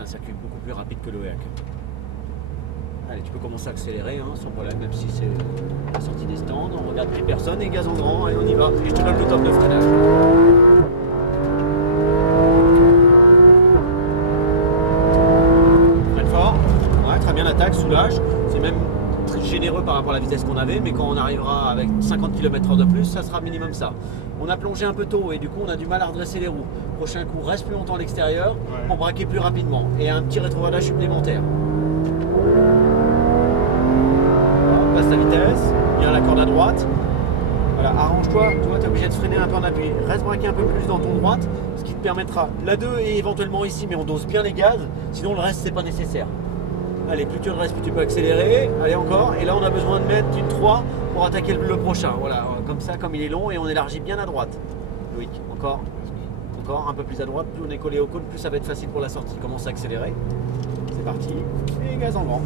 un circuit beaucoup plus rapide que l'OEAC. Allez, tu peux commencer à accélérer hein, sans problème, même si c'est la sortie des stands. On regarde plus personne et gaz en grand, et on y va. Et je te donne le top de freinage. Freine fort. Ouais, très bien l'attaque, soulage. C'est même très généreux par rapport à la vitesse qu'on avait, mais quand on arrivera avec 50 km/h de plus, ça sera minimum ça. On a plongé un peu tôt et du coup on a du mal à redresser les roues. Prochain coup, reste plus longtemps à l'extérieur pour braquer plus rapidement. Et un petit rétrovadage supplémentaire. On passe la vitesse, bien la corde à droite. Voilà, arrange-toi, toi tu es obligé de freiner un peu en appui. Reste braqué un peu plus dans ton droite, ce qui te permettra. La 2 est éventuellement ici, mais on dose bien les gaz, sinon le reste c'est pas nécessaire. Allez, plus tu restes, plus tu peux accélérer. Allez encore, et là on a besoin de mettre une 3 pour attaquer le prochain. Voilà, comme ça, comme il est long, et on élargit bien à droite. Loïc, encore, un peu plus à droite, plus on est collé au cône, plus ça va être facile pour la sortie. Commence à accélérer. C'est parti, et gaz en grand.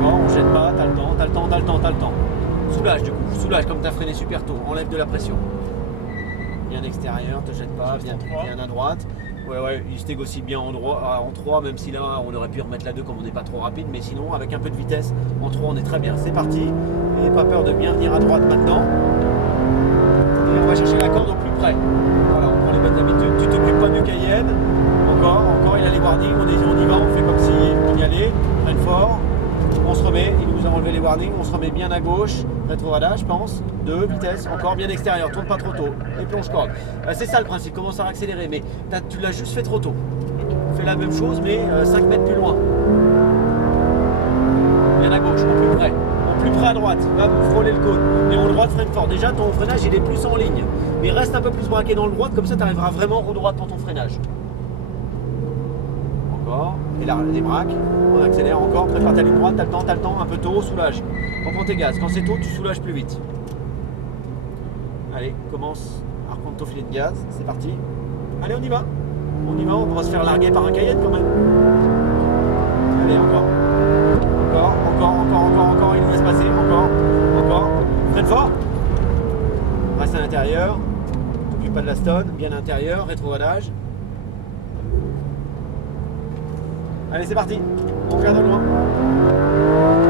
Encore, on jette pas, t'as le temps. Soulage du coup, soulage comme t'as freiné super tôt, enlève de la pression. Bien extérieur, te jette pas, bien à droite. Ouais, il se négocie bien en 3, même si là on aurait pu remettre la 2 comme on n'est pas trop rapide, mais sinon avec un peu de vitesse, en 3 on est très bien. C'est parti, et pas peur de bien venir à droite maintenant. Et on va chercher la corde au plus près. Voilà, on prend les bonnes habitudes, tu t'occupes pas du Cayenne. Encore, il a les warnings, on y va, on fait comme si on y allait, freine fort. On se remet, il nous a enlevé les warnings, on se remet bien à gauche, rétrovadage je pense, 2, vitesse, encore bien extérieur, tourne pas trop tôt, et plonge corde. C'est ça le principe, commence à accélérer, mais tu l'as juste fait trop tôt. Fais la même chose, mais 5 mètres plus loin. Bien à gauche, au plus près à droite, va frôler le cône, et en droite freine fort. Déjà ton freinage il est plus en ligne, mais reste un peu plus braqué dans le droit, comme ça tu arriveras vraiment en roue droite pour ton freinage. Et là, les braques, on accélère encore, prépare ta ligne droite, t'as le temps, un peu tôt, soulage. Reprends tes gaz, quand c'est tôt, tu soulages plus vite. Allez, commence à reprendre ton filet de gaz, c'est parti. Allez, on y va, on va se faire larguer par un Cayenne quand même. Allez, encore, il nous laisse passer, encore. Freine fort. Reste à l'intérieur, t'occupe pas de la stone, bien à l'intérieur, rétrovadage. Allez, c'est parti. On regarde à loin.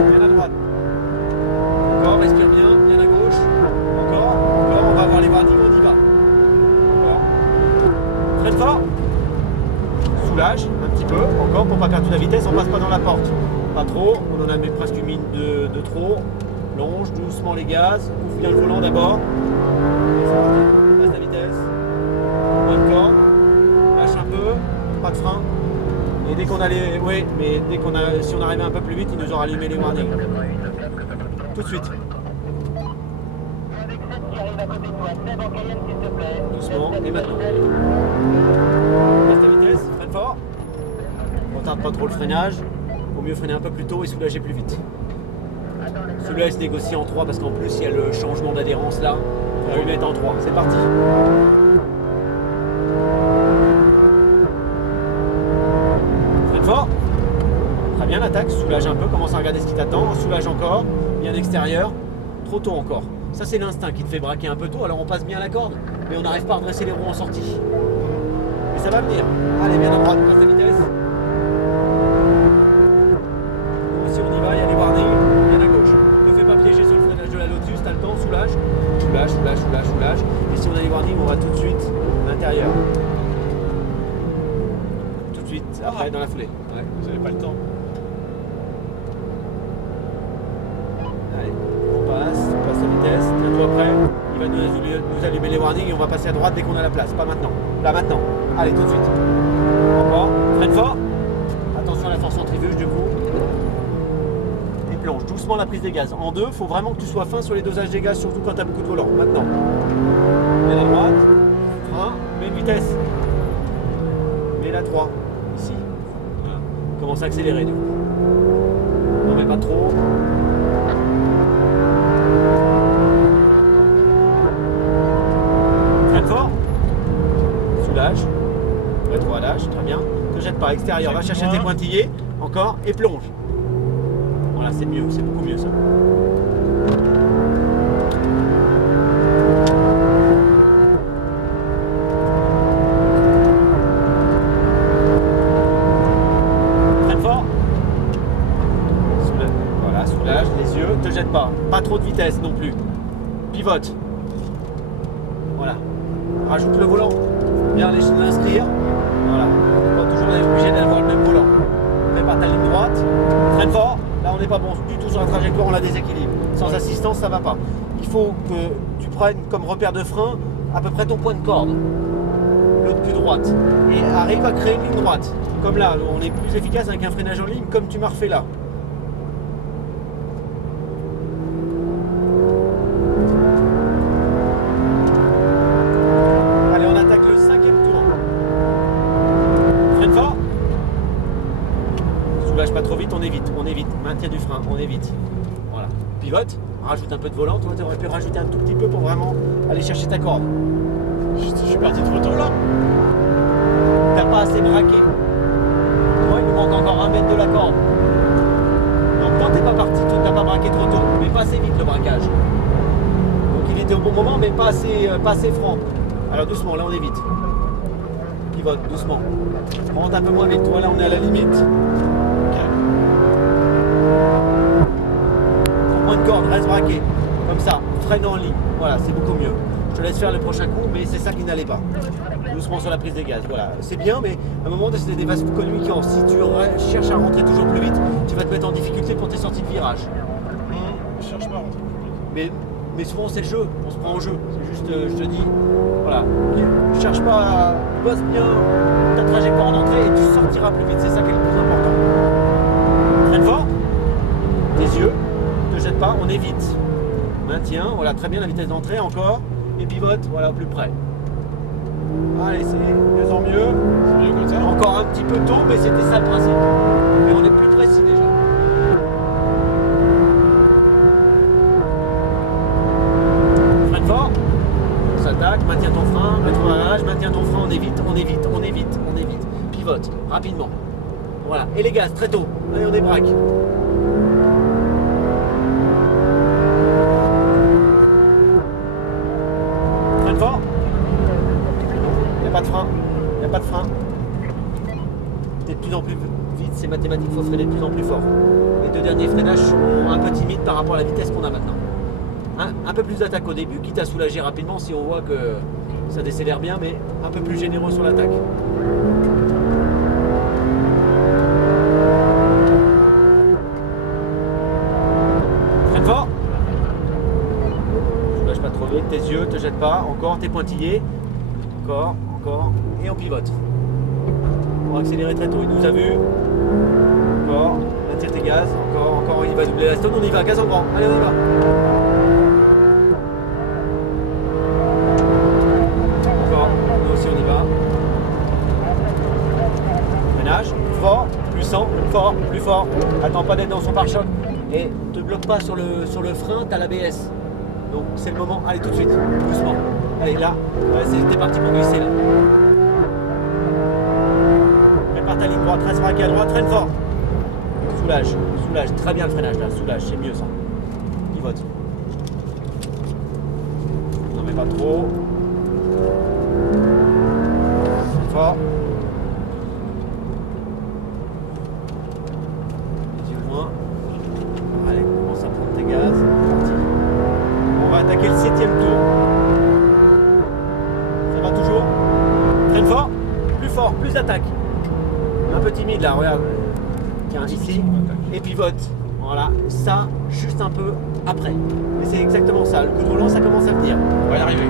Bien à droite. Encore, respire bien à gauche. Encore, on va avoir les warnings, on y va. Encore. Freine fort. Soulage un petit peu. Encore, pour pas perdre de la vitesse, on passe pas dans la porte. Pas trop, on en a mis presque une mine de trop. Longe doucement les gaz. Ouvre bien le volant d'abord. On passe la vitesse. Bonne corde. Lâche un peu. Pas de frein. Et dès qu'on allait, si on arrivait un peu plus vite, il nous aura allumé les warnings. Tout de suite. Doucement, et maintenant. Baisse ta vitesse, freine fort. On retarde pas trop le freinage. Vaut mieux freiner un peu plus tôt et soulager plus vite. Celui-là il se négocie en 3 parce qu'en plus il y a le changement d'adhérence là. On va le mettre en 3. C'est parti. Fort, très bien l'attaque, soulage un peu, commence à regarder ce qui t'attend, soulage encore, bien extérieur, trop tôt encore. Ça c'est l'instinct qui te fait braquer un peu tôt, alors on passe bien la corde, mais on n'arrive pas à redresser les roues en sortie. Mais ça va venir. Allez, bien à droite, passe la vitesse. Si on y va, il y a les warnings, bien à gauche. Ne fais pas piéger sur le freinage de la Lotus, t'as le temps, soulage. Et si on a les warnings, on va tout de suite à l'intérieur. Après, dans la foulée. Ouais. Vous n'avez pas le temps. Allez, on passe la vitesse, tiens-toi prêt. Il va nous allumer les warnings et on va passer à droite dès qu'on a la place. Pas maintenant. Là, maintenant. Allez, tout de suite. Encore. Freine fort. Attention à la force centrifuge du coup. Et plonge doucement la prise des gaz. En 2, il faut vraiment que tu sois fin sur les dosages des gaz, surtout quand tu as beaucoup de volant. Maintenant. Mets la droite. Frein. Mets une vitesse. Mets la 3. Ici. Voilà. Commence à accélérer du coup. Non mais pas trop. Freine fort. Soulage. Rétro-halage, très bien. Ne te jette pas, extérieur, va chercher tes pointillés. Encore, et plonge. Voilà, c'est mieux, c'est beaucoup mieux ça. vitesse non plus. Pivote. Voilà. Rajoute le volant. Bien l'inscrire. Voilà. On va toujours être obligé d'avoir le même volant. Prépare ta ligne droite. Freine fort. Là, on n'est pas bon du tout sur la trajectoire, on la déséquilibre. Sans assistance, ça ne va pas. Il faut que tu prennes comme repère de frein à peu près ton point de corde. L'autre plus droite. Et arrive à créer une ligne droite. Comme là, on est plus efficace avec un freinage en ligne comme tu m'as refait là. Allez, on attaque le 5e tour. Freine fort. Soulage pas trop vite, on évite. Maintien du frein, on évite. Voilà. Pivote, rajoute un peu de volant. Toi, tu aurais pu rajouter un tout petit peu pour vraiment aller chercher ta corde. Je suis parti trop tôt là. T'as pas assez braqué. Moi, il nous manque encore 1 mètre de la corde. Donc quand t'es pas parti, tu n'as pas braqué trop tôt, mais pas assez vite le braquage. Donc il était au bon moment, mais pas assez franc. Alors doucement, là on évite. Pivote, doucement. Rentre un peu moins vite. Toi là on est à la limite. Ton point de corde, reste braqué. Comme ça, freine en ligne. Voilà, c'est beaucoup mieux. Je te laisse faire le prochain coup, mais c'est ça qui n'allait pas. Doucement sur la prise des gaz, voilà. C'est bien, mais à un moment, c'est des vases communicants. Si tu cherches à rentrer toujours plus vite, tu vas te mettre en difficulté pour tes sorties de virage. Je cherche pas à rentrer plus vite. Mais souvent, c'est le jeu. On se prend au jeu. C'est juste, je te dis, voilà. Cherche pas à... Bosse bien ta trajectoire d'entrée et tu sortiras plus vite. C'est ça qui est le plus important. Freine fort. Tes yeux. Ne te jette pas, on évite. Maintiens, voilà, très bien la vitesse d'entrée encore. Et pivote, voilà, au plus près. Allez, c'est de mieux en mieux. C'est mieux comme ça. Encore un petit peu tôt, mais c'était ça le principe. Mais on est plus précis déjà. Freine fort. On s'attaque, maintiens ton frein, rétrovirage, maintiens ton frein, on évite. Pivote, rapidement. Voilà, et les gaz, très tôt. Allez, on débraque. Freine fort. Il n'y a pas de frein. T'es de plus en plus vite, c'est mathématique, il faut freiner de plus en plus fort. Les 2 derniers freinages sont un peu timides par rapport à la vitesse qu'on a maintenant. Un peu plus d'attaque au début, quitte à soulager rapidement si on voit que ça décélère bien, mais un peu plus généreux sur l'attaque. Freine fort. Soulage pas trop vite, tes yeux, te jette pas, encore, t'es pointillé. Encore, et on pivote. On va accélérer très tôt, il nous a vu. Encore, attire tes gaz, encore, il va doubler la stone, on y va, gaz en grand, allez on y va. Encore, nous aussi on y va. Freinage, fort, puissant, fort, plus fort. Attends pas d'être dans son pare-choc. Et te bloque pas sur le frein, t'as l'ABS. Donc c'est le moment, allez tout de suite, doucement. Allez là, t'es parti pour glisser là. Prépare ta ligne droite, reste braqué à droite, freine fort. Soulage, très bien le freinage là, soulage, c'est mieux ça. Pivote. N'en mets pas trop. Freine fort. Les yeux loin. Allez, commence à prendre tes gaz. Parti. On va attaquer le 7e tour. Ça va toujours. Freine fort, plus d'attaque. Un peu timide là, regarde. Tiens, ici. Et pivote. Voilà, ça, juste un peu après. Mais c'est exactement ça. Le coup de volant, ça commence à venir. On va y arriver.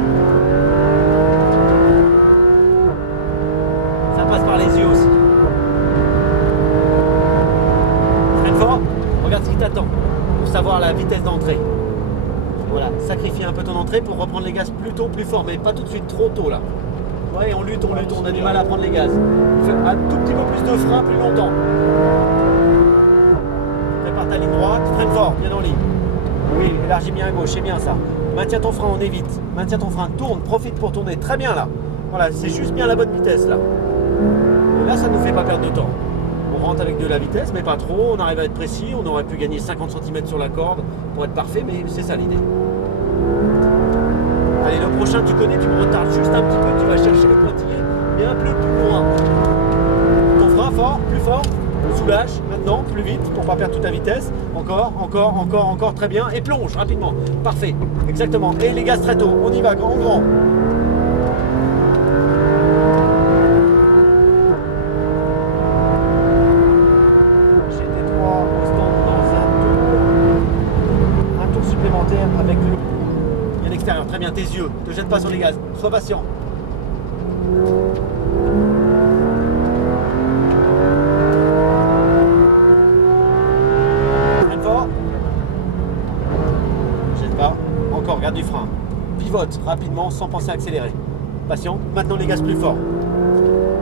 Ça passe par les yeux aussi. Freine fort. Regarde ce qui t'attend pour savoir la vitesse d'entrée. Voilà, sacrifie un peu ton entrée pour reprendre les gaz plus tôt, plus fort, mais pas tout de suite, trop tôt là. Ouais, on lutte, on a du mal à prendre les gaz. Fais un tout petit peu plus de frein plus longtemps. Prépare ta ligne droite, freine fort, bien en ligne. Oui, élargis bien à gauche, c'est bien ça. Maintiens ton frein, on évite. Maintiens ton frein, tourne, profite pour tourner. Très bien là. Voilà, c'est juste bien la bonne vitesse là. Et là, ça ne nous fait pas perdre de temps. On rentre avec de la vitesse, mais pas trop. On arrive à être précis. On aurait pu gagner 50 cm sur la corde pour être parfait, mais c'est ça l'idée. Allez, le prochain, tu connais, tu me retardes juste un petit peu. Tu vas chercher le pointillé, mais un peu plus loin. Ton frein fort, plus fort. Soulage maintenant, plus vite pour pas perdre toute ta vitesse. Encore, très bien. Et plonge rapidement. Parfait, exactement. Et les gaz très tôt. On y va, grand. GT3 au stand dans un tour supplémentaire avec le. Il y a l'extérieur, très bien. Tes yeux, ne te jette pas sur les gaz. Sois patient. Encore, garde du frein. Pivote rapidement sans penser à accélérer. Patient. Maintenant les gaz plus fort.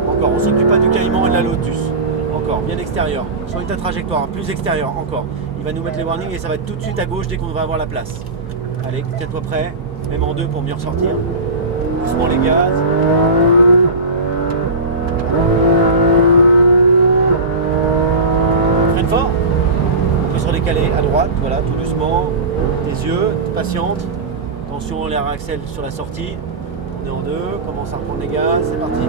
Encore, on ne s'occupe pas du Caïman et de la Lotus. Encore, bien extérieur. Change ta trajectoire, plus extérieur. Encore. Il va nous mettre les warnings et ça va être tout de suite à gauche dès qu'on va avoir la place. Allez, tiens-toi prêt. Même en deux pour mieux ressortir. Doucement les gaz. Freine fort. On peut se redécaler à droite. Voilà, tout doucement. Tes yeux, patiente. Attention, l'air accèle sur la sortie. On est en deux, commence à reprendre les gaz, c'est parti.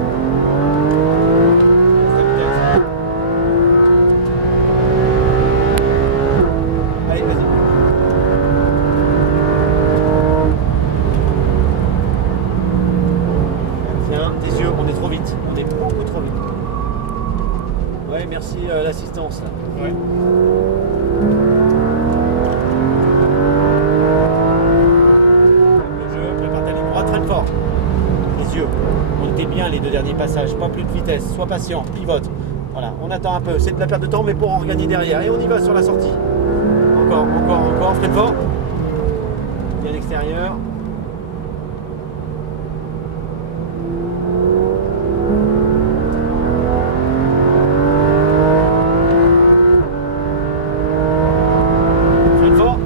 Allez, vas-y. Tiens, tes yeux, on est trop vite. On est beaucoup trop vite. Ouais, merci l'assistance. Ouais. Freine fort. Les yeux. On était bien les deux derniers passages. Pas plus de vitesse. Sois patient. Pivote. Voilà. On attend un peu. C'est de la perte de temps, mais pour en regagner derrière. Et on y va sur la sortie. Encore. Freine fort. Bien l'extérieur. Freine fort.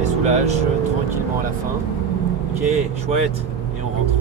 Et soulage tranquillement à la fin. Ok, chouette. Et on rentre.